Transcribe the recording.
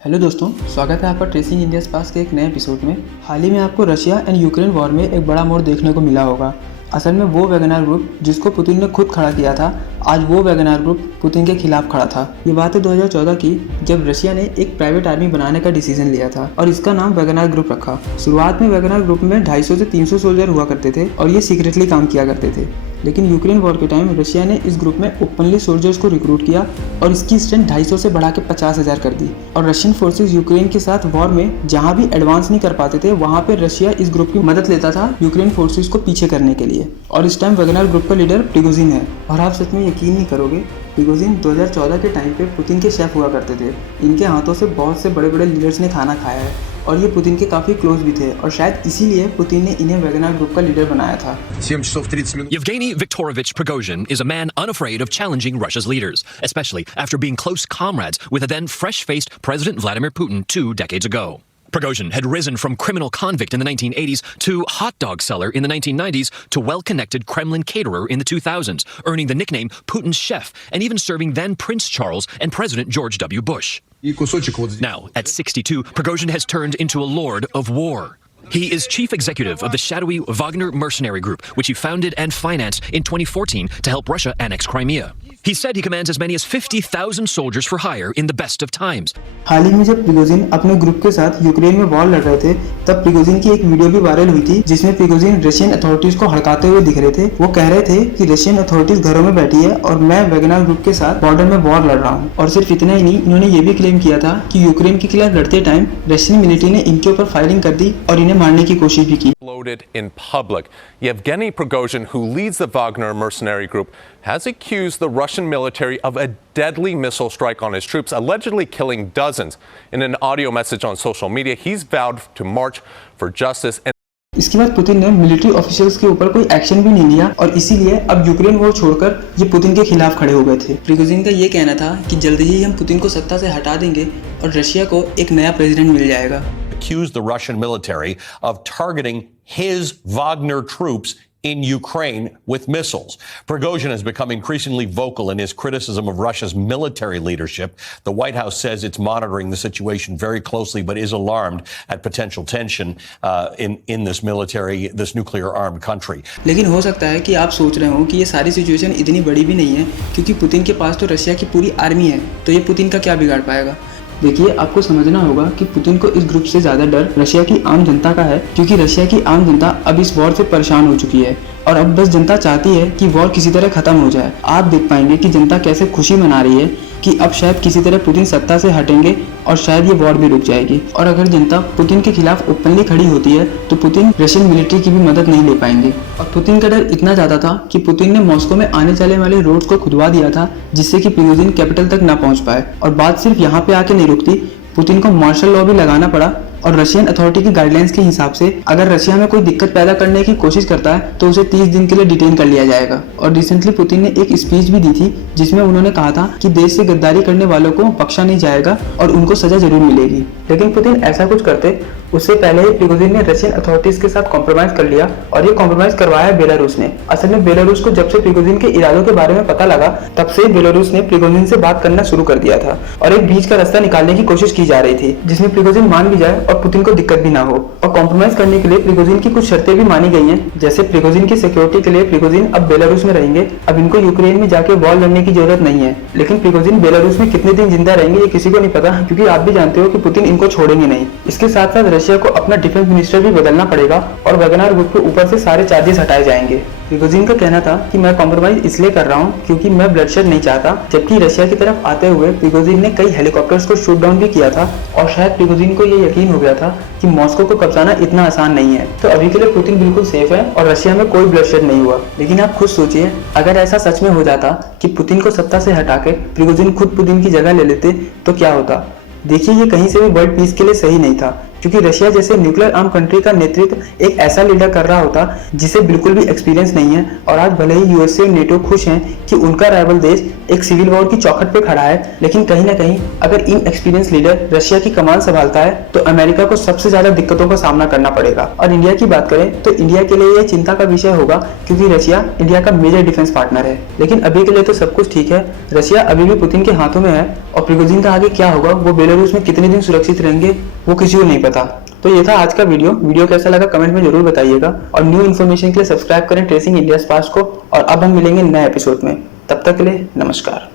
Hello दोस्तों, स्वागत है आपका ट्रेसिंग इंडिया पास के एक नए एपिसोड में। हाल ही में आपको रशिया एंड यूक्रेन वॉर में एक बड़ा मोड़ देखने को मिला होगा। असल में वो वैगनर ग्रुप जिसको पुतिन ने खुद खड़ा किया था, आज वो वैगनर ग्रुप पुतिन के खिलाफ खड़ा था। ये बात है 2014 की, जब रशिया ने एक प्राइवेट आर्मी बनाने का डिसीजन लिया था और इसका नाम वैगनर ग्रुप रखा। शुरुआत में वैगनर ग्रुप में 250 से 300 सोल्जर हुआ करते थे और ये सीक्रेटली काम किया करते थे। लेकिन यूक्रेन वॉर के टाइम रशिया ने इस ग्रुप में ओपनली सोल्जर्स को रिक्रूट किया और इसकी स्ट्रेंथ 250 से बढ़ा के 50,000 कर दी। और रशियन फोर्सेस यूक्रेन के साथ वॉर में जहां भी एडवांस नहीं कर पाते थे, वहां पे रशिया इस ग्रुप की मदद लेता था यूक्रेन फोर्सेस को पीछे करने के लिए। और इस टाइम वैगनर ग्रुप का लीडर प्रिगोजिन है। और आप सच में यकीन नहीं करोगे, प्रिगोजिन 2014 के टाइम पे पुतिन के शेफ हुआ करते थे। इनके हाथों से बहुत से बड़े बड़े लीडर्स ने खाना खाया है और ये पुतिन के काफ़ी क्लोज भी थे और शायद इसीलिए पुतिन ने इन्हें वैगनर ग्रुप का लीडर बनाया था। Yevgeny Viktorovich Prigozhin is a man unafraid of challenging Russia's leaders, especially after being close comrades with a then fresh-faced President Vladimir Putin 2 decades ago. Prigozhin had risen from criminal convict in the 1980s to hot dog seller in the 1990s to well-connected Kremlin caterer in the 2000s, earning the nickname Putin's chef and even serving then Prince Charles and President George W. Bush. Now, at 62, Prigozhin has turned into a lord of war. He is chief executive of the shadowy Wagner mercenary group, which he founded and financed in 2014 to help Russia annex Crimea. He said he commands as many as 50,000 soldiers for hire in the best of times. हाल ही में जब Prigozhin अपने group के साथ Ukraine में war लड़ रहे थे, तब प्रिगोजिन की एक वीडियो भी वायरल हुई थी जिसमें प्रिगोजिन रशियन अथॉरिटीज को हड़काते हुए दिख रहे थे। वो कह रहे थे कि रशियन अथॉरिटीज घरों में बैठी है और मैं वैगनर ग्रुप के साथ बॉर्डर में वॉर लड़ रहा हूँ। और सिर्फ इतना ही नहीं, इन्होंने ये भी क्लेम किया था कि यूक्रेन के खिलाफ लड़ते टाइम रशियन मिलिट्री ने इनके ऊपर फायरिंग कर दी और इन्हें मारने की कोशिश भी की। In public, Yevgeny Prigozhin, who leads the Wagner mercenary group, has accused the Russian military of a deadly missile strike on his troops, allegedly killing dozens. In an audio message on social media, he's vowed to march for justice. इसके बाद Putin ने military officials के ऊपर कोई action भी नहीं लिया और इसीलिए अब यूक्रेन वॉर छोड़कर ये पुतिन के खिलाफ खड़े हो गए थे। प्रिगोजिन का ये कहना था कि जल्दी ही हम पुतिन को सत्ता से हटा देंगे और रशिया को एक नया प्रेसिडेंट मिल जाएगा। Accused the Russian military of targeting his Wagner troops in Ukraine with missiles. Prigozhin has become increasingly vocal in his criticism of Russia's military leadership. The White House says it's monitoring the situation very closely, but is alarmed at potential tension in this nuclear-armed country. लेकिन हो सकता है कि आप सोच रहे हो कि ये सारी सिचुएशन इतनी बड़ी भी नहीं है, क्योंकि पुतिन के पास तो रशिया की पूरी आर्मी है, तो ये पुतिन का क्या बिगाड़ पाएगा। देखिए, आपको समझना होगा कि पुतिन को इस ग्रुप से ज़्यादा डर रशिया की आम जनता का है, क्योंकि रशिया की आम जनता अब इस वॉर से परेशान हो चुकी है और अब बस जनता चाहती है कि वॉर किसी तरह खत्म हो जाए। आप देख पाएंगे कि जनता कैसे खुशी मना रही है कि अब शायद किसी तरह पुतिन सत्ता से हटेंगे और शायद ये वॉर भी रुक जाएगी। और अगर जनता पुतिन के खिलाफ ओपनली खड़ी होती है तो पुतिन रशियन मिलिट्री की भी मदद नहीं ले पाएंगे। और पुतिन का डर इतना ज़्यादा था कि पुतिन ने मॉस्को में आने जाने वाले रोड्स को खुदवा दिया था, जिससे कि प्रिगोजिन कैपिटल तक ना पहुंच पाए। और बात सिर्फ यहाँ पे आके नहीं रुकती, पुतिन को मार्शल लॉ भी लगाना पड़ा और रशियन अथॉरिटी की गाइडलाइंस के हिसाब से अगर रशिया में कोई दिक्कत पैदा करने की कोशिश करता है तो उसे 30 दिन के लिए डिटेन कर लिया जाएगा। और रिसेंटली पुतिन ने एक स्पीच भी दी थी जिसमें उन्होंने कहा था कि देश से गद्दारी करने वालों को बख्शा नहीं जाएगा और उनको सजा जरूर मिलेगी। लेकिन पुतिन ऐसा कुछ करते उससे पहले ही प्रिगोजिन ने रशियन अथॉरिटीज के साथ कॉम्प्रोमाइज कर लिया और ये कॉम्प्रोमाइज करवाया बेलारूस ने। असल में बेलारूस को जब से प्रिगोजिन के इरादों के बारे में पता लगा, तब से बेलारूस ने प्रिगोजिन से बात करना शुरू कर दिया था और एक बीच का रास्ता निकालने की कोशिश की जा रही थी जिसमें प्रिगोजिन मान भी जाए और पुतिन को दिक्कत भी ना हो। और कॉम्प्रोमाइज करने के लिए प्रिगोजिन की कुछ शर्तें भी मानी गई हैं, जैसे प्रिगोजिन की सिक्योरिटी के लिए प्रिगोजिन अब बेलारूस में रहेंगे। अब इनको यूक्रेन में जाके वॉर लड़ने की जरूरत नहीं है। लेकिन प्रिगोजिन बेलारूस में कितने दिन जिंदा रहेंगे ये किसी को नहीं पता, क्योंकि आप भी जानते हो कि पुतिन इनको छोड़ेंगे नहीं। इसके साथ साथ रशिया को अपना डिफेंस मिनिस्टर भी बदलना पड़ेगा और वैगनर ग्रुप के ऊपर से सारे चार्जेस हटाए जाएंगे। प्रिगोजिन का कहना था कि मैं कॉम्प्रोमाइज इसलिए कर रहा हूं क्योंकि मैं ब्लडशेड नहीं चाहता, जबकि रशिया की तरफ आते हुए प्रिगोजिन ने कई हेलीकॉप्टर्स को शूट डाउन भी किया था और शायद प्रिगोजिन को ये यकीन हो गया था कि मॉस्को को कब्जाना इतना आसान नहीं है। तो अभी के लिए पुतिन बिल्कुल सेफ है और रशिया में कोई ब्लडशेड नहीं हुआ। लेकिन आप खुद सोचिए, अगर ऐसा सच में हो जाता कि पुतिन को सत्ता से हटा के प्रिगोजिन खुद पुतिन की जगह ले लेते तो क्या होता। देखिए, ये कहीं से भी वर्ल्ड पीस के लिए सही नहीं था, क्योंकि रशिया जैसे न्यूक्लियर आर्म कंट्री का नेतृत्व एक ऐसा लीडर कर रहा होता जिसे बिल्कुल भी एक्सपीरियंस नहीं है। और आज भले ही यूएसए और नेटो खुश हैं कि उनका राइवल देश एक सिविल वॉर की चौखट पे खड़ा है, लेकिन कहीं ना कहीं अगर इन एक्सपीरियंस लीडर रशिया की कमान संभालता है तो अमेरिका को सबसे ज्यादा दिक्कतों का सामना करना पड़ेगा। और इंडिया की बात करें तो इंडिया के लिए यह चिंता का विषय होगा, क्योंकि रशिया इंडिया का मेजर डिफेंस पार्टनर है। लेकिन अभी के लिए तो सब कुछ ठीक है, रशिया अभी भी पुतिन के हाथों में है और प्रिगोजिन का आगे क्या होगा, वो बेलारूस में कितने दिन सुरक्षित रहेंगे, वो किसी को नहीं पता। तो ये था आज का वीडियो कैसा लगा कमेंट में जरूर बताइएगा और न्यू इन्फॉर्मेशन के लिए सब्सक्राइब करें ट्रेसिंग इंडिया पास्ट को। और अब हम मिलेंगे नए एपिसोड में, तब तक के लिए नमस्कार।